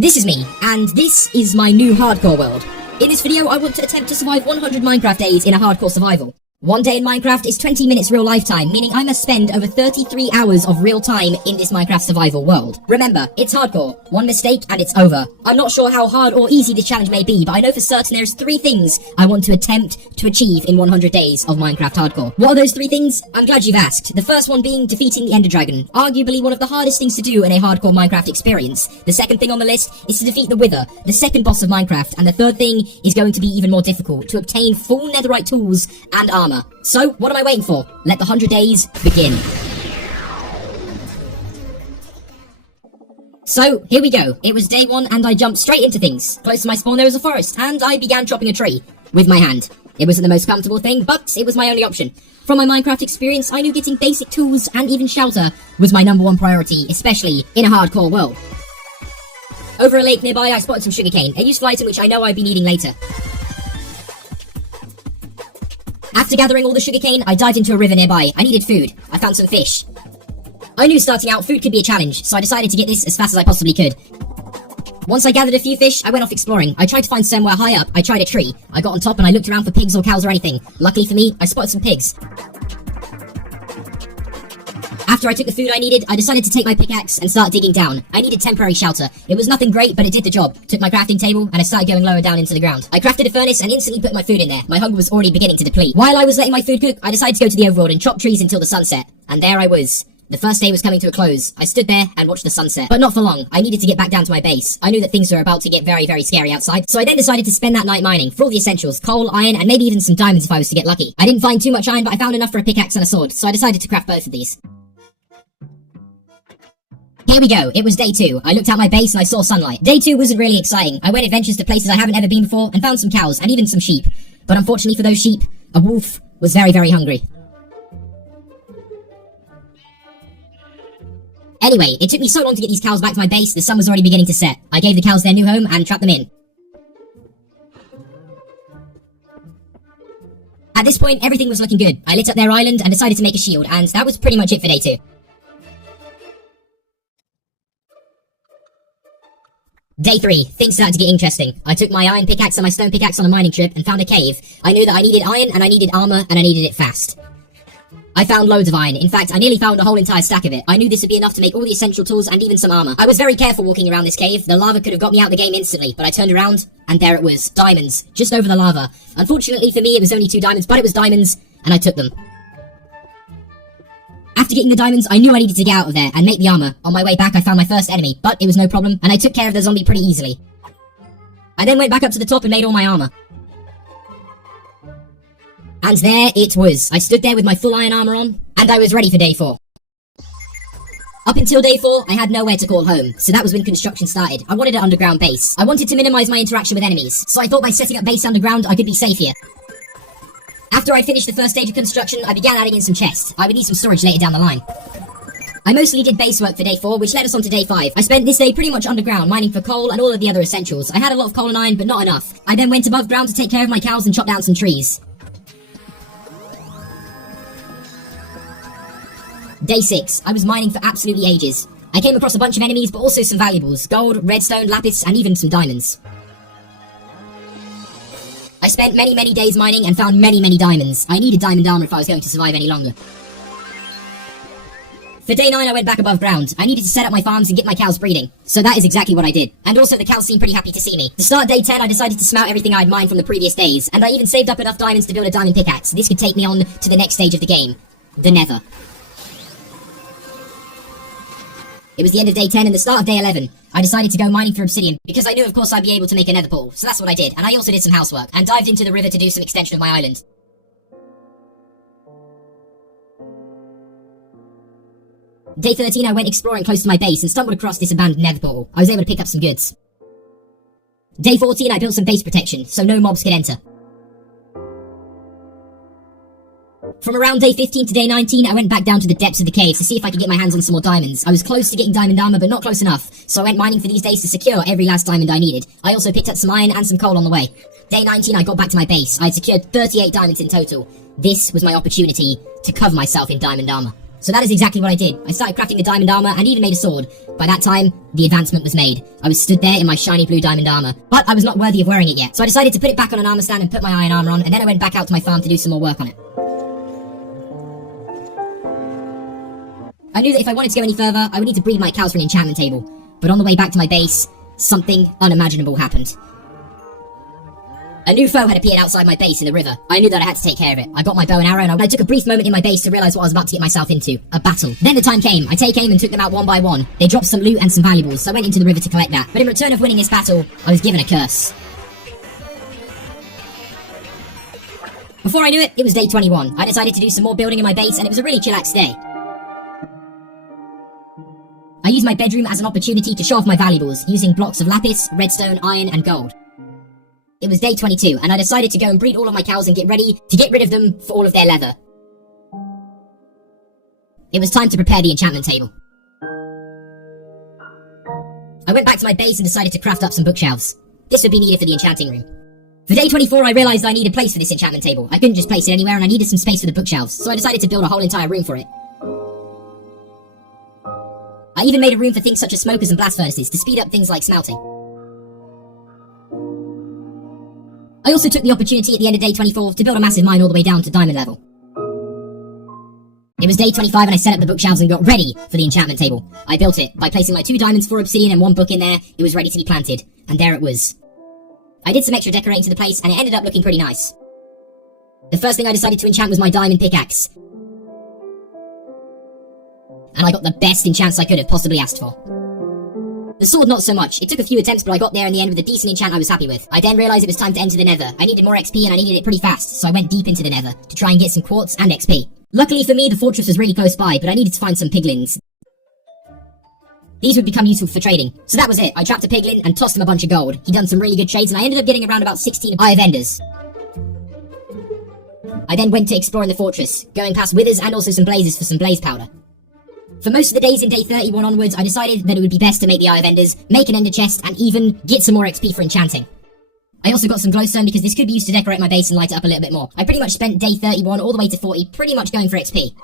This is me, and this is my new hardcore world. In this video, I want to attempt to survive 100 Minecraft days in a hardcore survival. One day in Minecraft is 20 minutes real life time, meaning I must spend over 33 hours of real time in this Minecraft survival world. Remember, it's hardcore. One mistake and it's over. I'm not sure how hard or easy this challenge may be, but I know for certain there's 3 things I want to attempt to achieve in 100 days of Minecraft hardcore. What are those 3 things? I'm glad you've asked. The first one being defeating the Ender Dragon, arguably one of the hardest things to do in a hardcore Minecraft experience. The second thing on the list is to defeat the Wither, the second boss of Minecraft, and the third thing is going to be even more difficult, to obtain full netherite tools and armor. So, what am I waiting for? Let the 100 days begin. So, here we go. It was day 1 and I jumped straight into things. Close to my spawn there was a forest, and I began chopping a tree with my hand. It wasn't the most comfortable thing, but it was my only option. From my Minecraft experience, I knew getting basic tools and even shelter was my #1 priority, especially in a hardcore world. Over a lake nearby, I spotted some sugarcane, a useful item which I know I'd be needing later. After gathering all the sugarcane, I dived into a river nearby. I needed food. I found some fish. I knew starting out food could be a challenge, so I decided to get this as fast as I possibly could. Once I gathered a few fish, I went off exploring. I tried to find somewhere high up. I tried a tree. I got on top and I looked around for pigs or cows or anything. Luckily for me, I spotted some pigs. After I took the food I needed, I decided to take my pickaxe and start digging down. I needed temporary shelter. It was nothing great, but it did the job. Took my crafting table, and I started going lower down into the ground. I crafted a furnace and instantly put my food in there. My hunger was already beginning to deplete. While I was letting my food cook, I decided to go to the overworld and chop trees until the sunset. And there I was. The first day was coming to a close. I stood there and watched the sunset. But not for long. I needed to get back down to my base. I knew that things were about to get very, very scary outside. So I then decided to spend that night mining for all the essentials. Coal, iron, and maybe even some diamonds if I was to get lucky. I didn't find too much iron, but I found enough for a pickaxe and a sword. So I decided to craft both of these. Here we go, it was day 2. I looked out my base and I saw sunlight. Day 2 wasn't really exciting. I went adventures to places I haven't ever been before and found some cows and even some sheep. But unfortunately for those sheep, a wolf was very, very hungry. Anyway, it took me so long to get these cows back to my base, the sun was already beginning to set. I gave the cows their new home and trapped them in. At this point, everything was looking good. I lit up their island and decided to make a shield, and that was pretty much it for day 2. Day 3, things started to get interesting. I took my iron pickaxe and my stone pickaxe on a mining trip and found a cave. I knew that I needed iron and I needed armor and I needed it fast. I found loads of iron. In fact, I nearly found a whole entire stack of it. I knew this would be enough to make all the essential tools and even some armor. I was very careful walking around this cave. The lava could have got me out of the game instantly, but I turned around and there it was. Diamonds. Just over the lava. Unfortunately for me, it was only 2 diamonds, but it was diamonds and I took them. After getting the diamonds, I knew I needed to get out of there and make the armor. On my way back, I found my first enemy, but it was no problem, and I took care of the zombie pretty easily. I then went back up to the top and made all my armor. And there it was. I stood there with my full iron armor on, and I was ready for day 4. Up until day 4, I had nowhere to call home, so that was when construction started. I wanted an underground base. I wanted to minimize my interaction with enemies, so I thought by setting up base underground, I could be safe here. After I finished the first stage of construction, I began adding in some chests. I would need some storage later down the line. I mostly did base work for day 4, which led us on to day 5. I spent this day pretty much underground, mining for coal and all of the other essentials. I had a lot of coal and iron, but not enough. I then went above ground to take care of my cows and chop down some trees. Day 6. I was mining for absolutely ages. I came across a bunch of enemies, but also some valuables. Gold, redstone, lapis, and even some diamonds. I spent many, many days mining and found many, many diamonds. I needed diamond armor if I was going to survive any longer. For day 9, I went back above ground. I needed to set up my farms and get my cows breeding. So that is exactly what I did. And also the cows seemed pretty happy to see me. To start day 10, I decided to smelt everything I had mined from the previous days. And I even saved up enough diamonds to build a diamond pickaxe. This could take me on to the next stage of the game. The Nether. It was the end of day 10 and the start of day 11. I decided to go mining for obsidian, because I knew of course I'd be able to make a nether portal, so that's what I did, and I also did some housework, and dived into the river to do some extension of my island. Day 13 I went exploring close to my base and stumbled across this abandoned nether portal. I was able to pick up some goods. Day 14 I built some base protection, so no mobs could enter. From around day 15 to day 19, I went back down to the depths of the cave to see if I could get my hands on some more diamonds. I was close to getting diamond armor, but not close enough, so I went mining for these days to secure every last diamond I needed. I also picked up some iron and some coal on the way. Day 19, I got back to my base. I had secured 38 diamonds in total. This was my opportunity to cover myself in diamond armor. So that is exactly what I did. I started crafting the diamond armor and even made a sword. By that time, the advancement was made. I was stood there in my shiny blue diamond armor, but I was not worthy of wearing it yet. So I decided to put it back on an armor stand and put my iron armor on, and then I went back out to my farm to do some more work on it. I knew that if I wanted to go any further, I would need to breed my cows for an enchantment table. But on the way back to my base, something unimaginable happened. A new foe had appeared outside my base in the river. I knew that I had to take care of it. I got my bow and arrow and I took a brief moment in my base to realise what I was about to get myself into. A battle. Then the time came. I take aim and took them out one by one. They dropped some loot and some valuables, so I went into the river to collect that. But in return of winning this battle, I was given a curse. Before I knew it, it was day 21. I decided to do some more building in my base and it was a really chillax day. I used my bedroom as an opportunity to show off my valuables, using blocks of lapis, redstone, iron, and gold. It was day 22, and I decided to go and breed all of my cows and get ready to get rid of them for all of their leather. It was time to prepare the enchantment table. I went back to my base and decided to craft up some bookshelves. This would be needed for the enchanting room. For day 24, I realised I needed a place for this enchantment table. I couldn't just place it anywhere, and I needed some space for the bookshelves, so I decided to build a whole entire room for it. I even made a room for things such as smokers and blast furnaces to speed up things like smelting. I also took the opportunity at the end of day 24 to build a massive mine all the way down to diamond level. It was day 25 and I set up the bookshelves and got ready for the enchantment table. I built it by placing my 2 diamonds, 4 obsidian and 1 book in there. It was ready to be planted, and there it was. I did some extra decorating to the place and it ended up looking pretty nice. The first thing I decided to enchant was my diamond pickaxe. And I got the best enchants I could have possibly asked for. The sword not so much. It took a few attempts, but I got there in the end with a decent enchant I was happy with. I then realised it was time to enter the nether. I needed more XP and I needed it pretty fast, so I went deep into the nether to try and get some quartz and XP. Luckily for me, the fortress was really close by, but I needed to find some piglins. These would become useful for trading. So that was it. I trapped a piglin and tossed him a bunch of gold. He done some really good trades and I ended up getting around about 16 Eye of Enders. I then went to explore in the fortress, going past withers and also some blazes for some blaze powder. For most of the days in day 31 onwards, I decided that it would be best to make the Eye of Enders, make an ender chest, and even get some more XP for enchanting. I also got some glowstone because this could be used to decorate my base and light it up a little bit more. I pretty much spent day 31 all the way to 40 pretty much going for XP.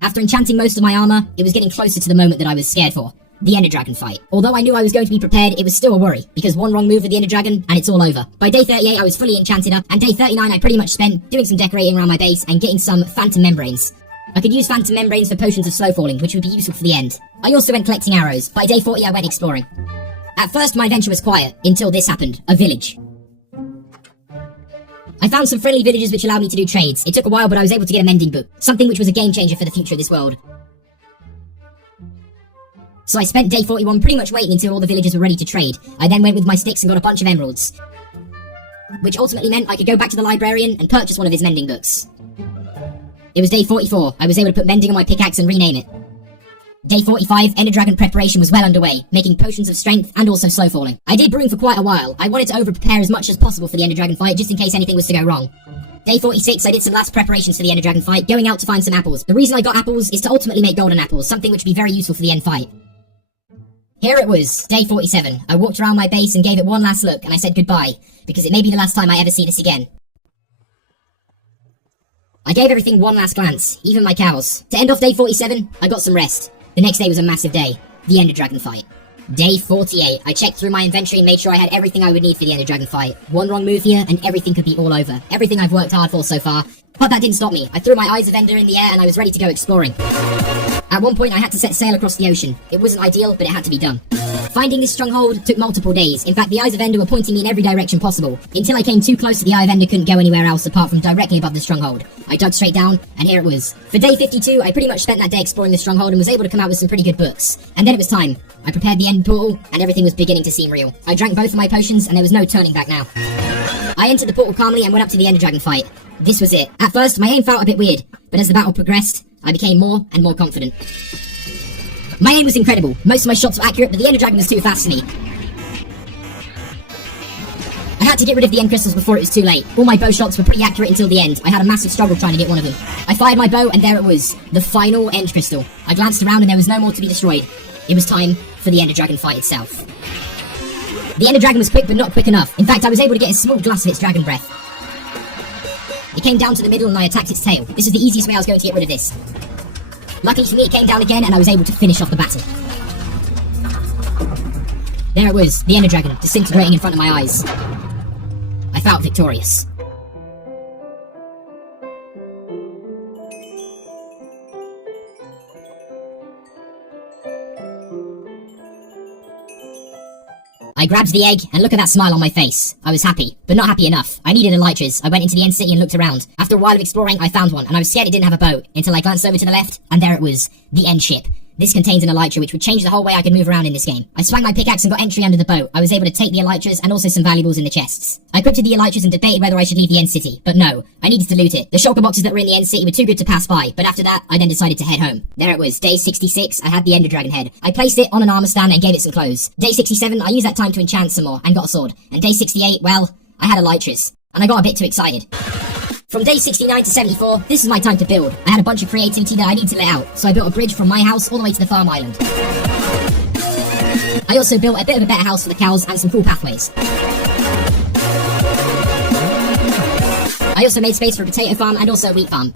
After enchanting most of my armor, it was getting closer to the moment that I was scared for. The Ender Dragon fight. Although I knew I was going to be prepared, it was still a worry, because one wrong move with the Ender Dragon, and it's all over. By day 38, I was fully enchanted up, and day 39 I pretty much spent doing some decorating around my base and getting some phantom membranes. I could use phantom membranes for potions of slow falling, which would be useful for the end. I also went collecting arrows. By day 40, I went exploring. At first, my adventure was quiet, until this happened. A village. I found some friendly villages which allowed me to do trades. It took a while, but I was able to get a mending book, something which was a game changer for the future of this world. So I spent day 41 pretty much waiting until all the villagers were ready to trade. I then went with my sticks and got a bunch of emeralds, which ultimately meant I could go back to the librarian and purchase one of his mending books. It was day 44. I was able to put mending on my pickaxe and rename it. Day 45, Ender Dragon preparation was well underway, making potions of strength and also slow falling. I did brewing for quite a while. I wanted to over-prepare as much as possible for the Ender Dragon fight, just in case anything was to go wrong. Day 46, I did some last preparations for the Ender Dragon fight, going out to find some apples. The reason I got apples is to ultimately make golden apples, something which would be very useful for the end fight. Here it was, day 47. I walked around my base and gave it one last look, and I said goodbye, because it may be the last time I ever see this again. I gave everything one last glance, even my cows. To end off day 47, I got some rest. The next day was a massive day, the Ender Dragon fight. Day 48, I checked through my inventory and made sure I had everything I would need for the Ender Dragon fight. One wrong move here and everything could be all over. Everything I've worked hard for so far. But that didn't stop me. I threw my Eyes of Ender in the air and I was ready to go exploring. At one point I had to set sail across the ocean. It wasn't ideal, but it had to be done. Finding this stronghold took multiple days. In fact, the Eyes of Ender were pointing me in every direction possible. Until I came too close to the Eye of Ender, couldn't go anywhere else apart from directly above the stronghold. I dug straight down, and here it was. For day 52, I pretty much spent that day exploring the stronghold and was able to come out with some pretty good books. And then it was time. I prepared the end portal, and everything was beginning to seem real. I drank both of my potions, and there was no turning back now. I entered the portal calmly and went up to the Ender Dragon fight. This was it. At first, my aim felt a bit weird, but as the battle progressed, I became more and more confident. My aim was incredible. Most of my shots were accurate, but the Ender Dragon was too fast for me. I had to get rid of the end crystals before it was too late. All my bow shots were pretty accurate until the end. I had a massive struggle trying to get one of them. I fired my bow, and there it was. The final end crystal. I glanced around and there was no more to be destroyed. It was time for the Ender Dragon fight itself. The Ender Dragon was quick, but not quick enough. In fact, I was able to get a small glass of its dragon breath. It came down to the middle and I attacked its tail. This is the easiest way I was going to get rid of this. Luckily for me, it came down again, and I was able to finish off the battle. There it was, the Ender Dragon, disintegrating in front of my eyes. I felt victorious. I grabbed the egg, and look at that smile on my face. I was happy, but not happy enough. I needed elytras. I went into the end city and looked around. After a while of exploring, I found one, and I was scared it didn't have a boat, until I glanced over to the left, and there it was, the end ship. This contains an elytra which would change the whole way I could move around in this game. I swung my pickaxe and got entry under the boat. I was able to take the elytras and also some valuables in the chests. I equipped the elytras and debated whether I should leave the end city, but no, I needed to loot it. The shulker boxes that were in the end city were too good to pass by, but after that, I then decided to head home. There it was, day 66, I had the Ender Dragon head. I placed it on an armor stand and gave it some clothes. Day 67, I used that time to enchant some more and got a sword. And day 68, well, I had elytras. And I got a bit too excited. From day 69 to 74, this is my time to build. I had a bunch of creativity that I need to let out, so I built a bridge from my house all the way to the farm island. I also built a bit of a better house for the cows and some cool pathways. I also made space for a potato farm and also a wheat farm.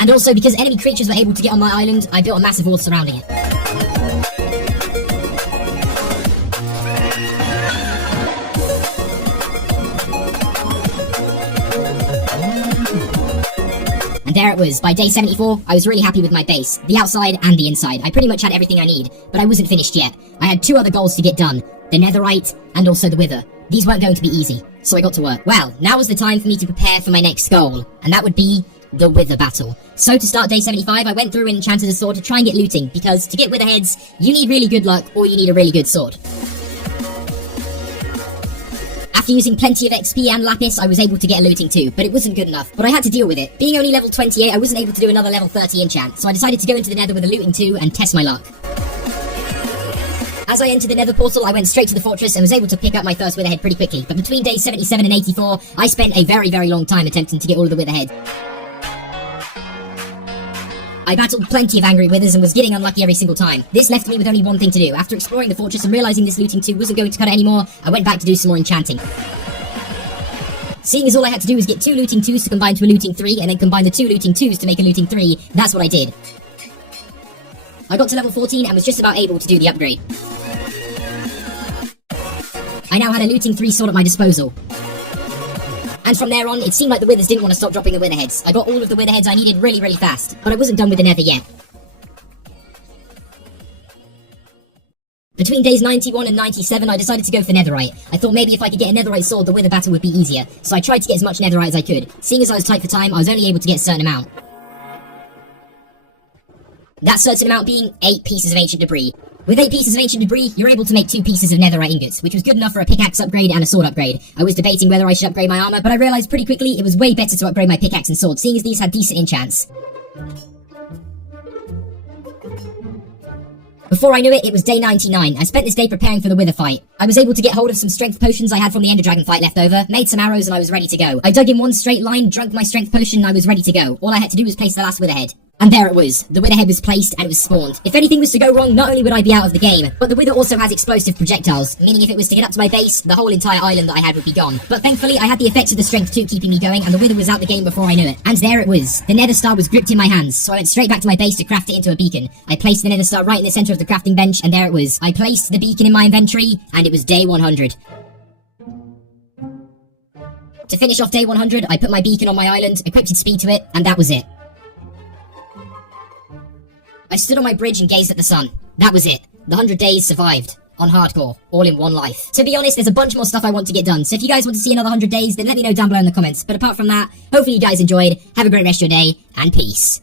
And also, because enemy creatures were able to get on my island, I built a massive wall surrounding it. And there it was. By day 74, I was really happy with my base, the outside and the inside. I pretty much had everything I need, but I wasn't finished yet. I had two other goals to get done, the netherite and also the wither. These weren't going to be easy, so I got to work. Well, now was the time for me to prepare for my next goal, and that would be the wither battle. So to start day 75, I went through and enchanted a sword to try and get looting, because to get wither heads, you need really good luck or you need a really good sword. After using plenty of XP and lapis, I was able to get a looting too, but it wasn't good enough. But I had to deal with it. Being only level 28, I wasn't able to do another level 30 enchant, so I decided to go into the nether with a looting 2 and test my luck. As I entered the nether portal, I went straight to the fortress and was able to pick up my first witherhead pretty quickly, but between days 77 and 84, I spent a very, very long time attempting to get all of the witherheads. I battled plenty of angry withers and was getting unlucky every single time. This left me with only one thing to do. After exploring the fortress and realizing this looting 2 wasn't going to cut it anymore, I went back to do some more enchanting. Seeing as all I had to do was get 2 looting 2s to combine to a looting 3, and then combine the 2 looting 2s to make a looting 3, that's what I did. I got to level 14 and was just about able to do the upgrade. I now had a looting 3 sword at my disposal. And from there on, it seemed like the withers didn't want to stop dropping the witherheads. I got all of the witherheads I needed really, really fast, but I wasn't done with the nether yet. Between days 91 and 97, I decided to go for netherite. I thought maybe if I could get a netherite sword, the wither battle would be easier, so I tried to get as much netherite as I could. Seeing as I was tight for time, I was only able to get a certain amount. That certain amount being 8 pieces of ancient debris. With 8 pieces of ancient debris, you're able to make 2 pieces of netherite ingots, which was good enough for a pickaxe upgrade and a sword upgrade. I was debating whether I should upgrade my armor, but I realized pretty quickly it was way better to upgrade my pickaxe and sword, seeing as these had decent enchants. Before I knew it, it was day 99. I spent this day preparing for the wither fight. I was able to get hold of some strength potions I had from the Ender Dragon fight left over, made some arrows, and I was ready to go. I dug in one straight line, drank my strength potion, and I was ready to go. All I had to do was place the last witherhead. And there it was. The witherhead was placed and it was spawned. If anything was to go wrong, not only would I be out of the game, but the wither also has explosive projectiles, meaning if it was to get up to my base, the whole entire island that I had would be gone. But thankfully, I had the effects of the strength 2 keeping me going, and the wither was out the game before I knew it. And there it was. The nether star was gripped in my hands, so I went straight back to my base to craft it into a beacon. I placed the nether star right in the center of the crafting bench, and there it was. I placed the beacon in my inventory, and it was day 100. To finish off day 100, I put my beacon on my island, equipped speed to it, and that was it. I stood on my bridge and gazed at the sun. That was it. The 100 days survived. On hardcore. All in one life. To be honest, there's a bunch more stuff I want to get done, so if you guys want to see another 100 days, then let me know down below in the comments. But apart from that, hopefully you guys enjoyed, have a great rest of your day, and peace.